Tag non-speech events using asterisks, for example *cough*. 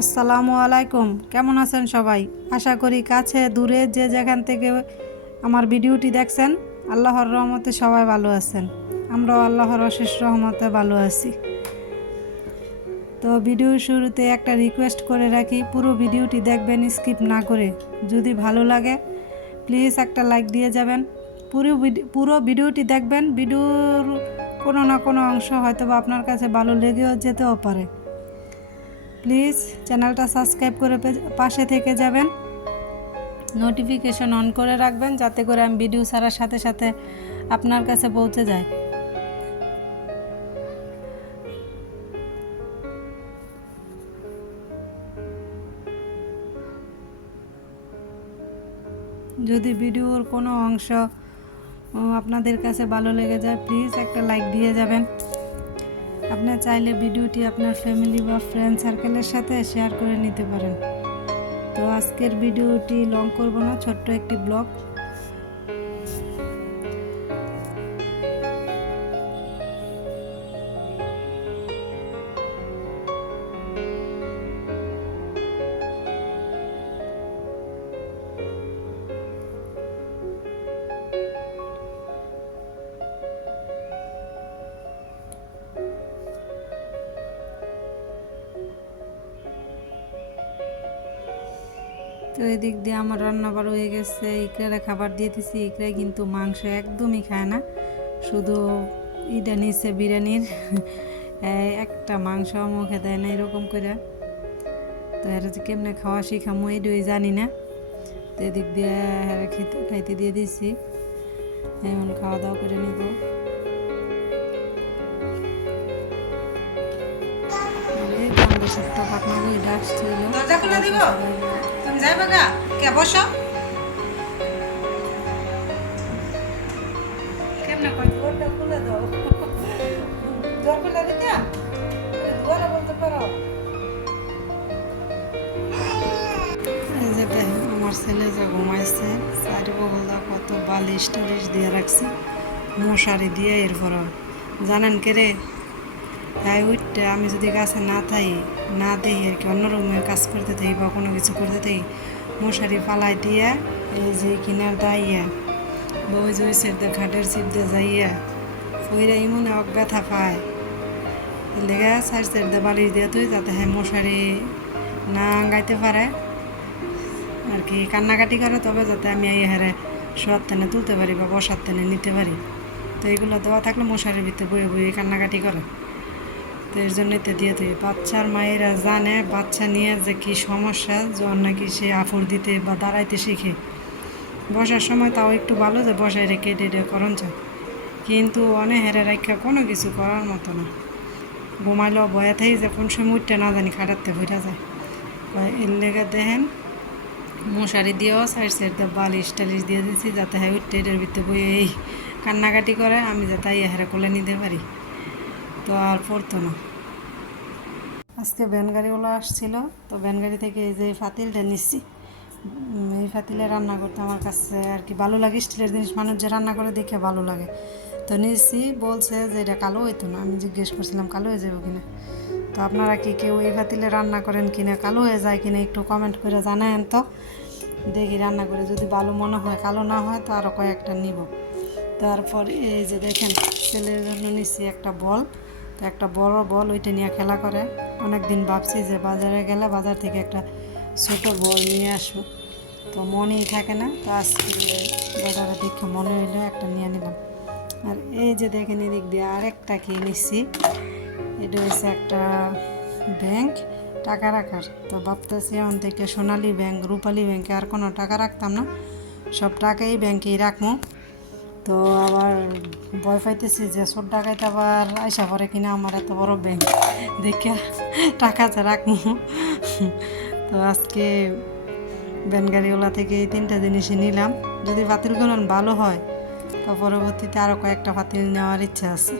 আসসালামু আলাইকুম। কেমন আছেন সবাই? আশা করি কাছে, দূরে, যে যেখান থেকে আমার ভিডিওটি দেখছেন, আল্লাহর রহমতে সবাই ভালো আছেন। আমরাও আল্লাহর অশেষ রহমতে ভালো আছি। তো ভিডিওর শুরুতে একটা রিকোয়েস্ট করে রাখি, পুরো ভিডিওটি দেখবেন স্কিপ না করে। যদি ভালো লাগে প্লিজ একটা লাইক দিয়ে যাবেন। পুরো পুরো ভিডিওটি দেখবেন, ভিডিওর কোনো না কোনো অংশ হয়তো বা আপনার কাছে ভালো লেগেও যেতেও পারে। প্লিজ চ্যানেলটা সাবস্ক্রাইব করে পাশে থেকে যাবেন। নোটিফিকেশন অন করে রাখবেন যাতে করে আমি ভিডিও ছাড়ার সাথে সাথে আপনার কাছে পৌঁছে যায় যদি ভিডিওর কোনো অংশ আপনাদের কাছে ভালো লেগে যায় প্লিজ একটা লাইক দিয়ে যাবেন। আপনি চাইলে ভিডিওটি আপনার ফ্যামিলি বা ফ্রেন্ড সার্কেলের সাথে শেয়ার করে নিতে পারেন। তো আজকের ভিডিওটি লং করব না, ছোট্ট একটি ব্লগ তো এদিক দিয়ে আমার রান্না বার হয়ে গেছে। ইকরারে খাবার দিয়ে দিছি। ইকরাই কিন্তু মাংস একদমই খায় না। শুধু ইটা নিচ্ছে বিরিয়ানির *laughs* একটা মাংস মুখে দেয় না এরকম করে। তো এরা যে কেমনে খাওয়া শিখামো এটাই জানি না। তো এদিক দিয়ে খেতে খাইতে দিয়ে দিছি। এমন খাওয়া দাওয়া করে নিব। বই খুলে দিব? তুমি যাইবা গা কে বসো। কেমনে কই দরজা খুলে দাও। দর খুলে দিতে। দুয়ারে বলতে পারো। এই আমার ছেলে যে ঘুমাইছে চারি বগলদা কত বালিশ টালিশ দিয়ে রাখছে মশারি দিয়ে এরপর জানেন কে রে? তাই উঠতে আমি যদি গাছে না থাই, না দেই আর কি, অন্য রুমে কাজ করতে থাকি বা কোনো কিছু করতে থাকি মশারি পালাই দিয়ে এই যে কিনার দাইয়া বা ওই যে ওই সেট দিয়ে ঘাটের সিপ দিয়ে যাইয়া ওইরা অক ব্যথা পায়। লেগে সাইড দিয়ে বালিশ দিয়ে তুই যাতে হ্যাঁ মশারি না গাইতে পারে। আর কি কান্নাকাটি করে তবে যাতে আমি এই হারে শোয়ার তেনে তুলতে পারি বা বসার তেনে নিতে পারি। তো এগুলো দেওয়া থাকলে মশারির ভিতরে বয়ে বয়ে কান্নাকাটি করে। তো এর জন্য তো দিয়ে দিই বাচ্চার মায়েরা জানে, বাচ্চা নিয়ে যে কি সমস্যা যখন নাকি সে আফর দিতে বা দাঁড়াইতে শিখে। বসার সময় তাও একটু ভালো যে বসায় রেখে ডেডে করণ যায় কিন্তু অনেক হেরে রাখা কোনো কিছু করার মতো না। ঘুমাইলেও বয়া থাকি যে কোন সময় উঠতে না জানি খাটাতে হইরা যায়। এর লেগে দেখেন, মশারি দিয়েও সাইড সাইড দিয়ে বালিশ টালিশ দিয়ে দিয়েছি যাতে হ্যাঁ উঠতে এটার ভিতরে বই এই কান্নাকাটি করে, আমি যাতে এই হেরে কোলে নিতে পারি। তো আর পড়তো না। আজকে ভ্যান গাড়িওয়ালা আসছিল, তো ভ্যান গাড়ি থেকে এই যে ফাতিলটা নিচ্ছি। এই ফাতিলে রান্না করতে আমার কাছে আর কি ভালো লাগে, স্টিলের জিনিস মানুষ যে রান্না করে দেখে ভালো লাগে। তো নিচ্ছি, বলছে যে এটা কালো হইতো না। আমি জিজ্ঞেস করছিলাম, কালো হয়ে যাব কিনা? তো আপনারা কি কেউ এই ফাতিলে রান্না করেন কিনা, কালো হয়ে যায় কিনা একটু কমেন্ট করে জানায়েন তো। দেখি রান্না করে যদি ভালো মনে হয়, কালো না হয় তো আরও কয়েকটা নিব। তারপর এই যে দেখেন, ছেলের জন্য নিচ্ছি একটা বল। তো একটা বড় বল ওইটা নিয়ে খেলা করে। অনেক দিন ভাবছি যে বাজারে গেলে বাজার থেকে একটা ছোট বল নিয়ে আসব। তো মনেই থাকে না, তো আজকে বাজারে দেখে মনে হইল একটা নিয়ে নিলাম। আর এই যে দেখেন এদিক দিয়ে আরেকটা খেয়ে নিচ্ছি এটা হচ্ছে একটা ব্যাংক, টাকা রাখার। তো ভাবতেছি এখন থেকে সোনালী ব্যাংক, রূপালী ব্যাংকে, আর কোনো টাকা রাখতাম না। সব টাকাই ব্যাংকেই রাখব। তো আবার ভয় পাইতেছি যে সব তো আবার আইসা পরে কিনা আমার এত বড় ব্যাংক। দেখে টাকা যে রাখব তো আজকে ব্যান গাড়িওয়ালা থেকে এই তিনটা জিনিসই নিলাম। যদি বাতিলগুলো ভালো হয়, তো পরবর্তীতে আরও কয়েকটা বাতিল নেওয়ার ইচ্ছা আছে।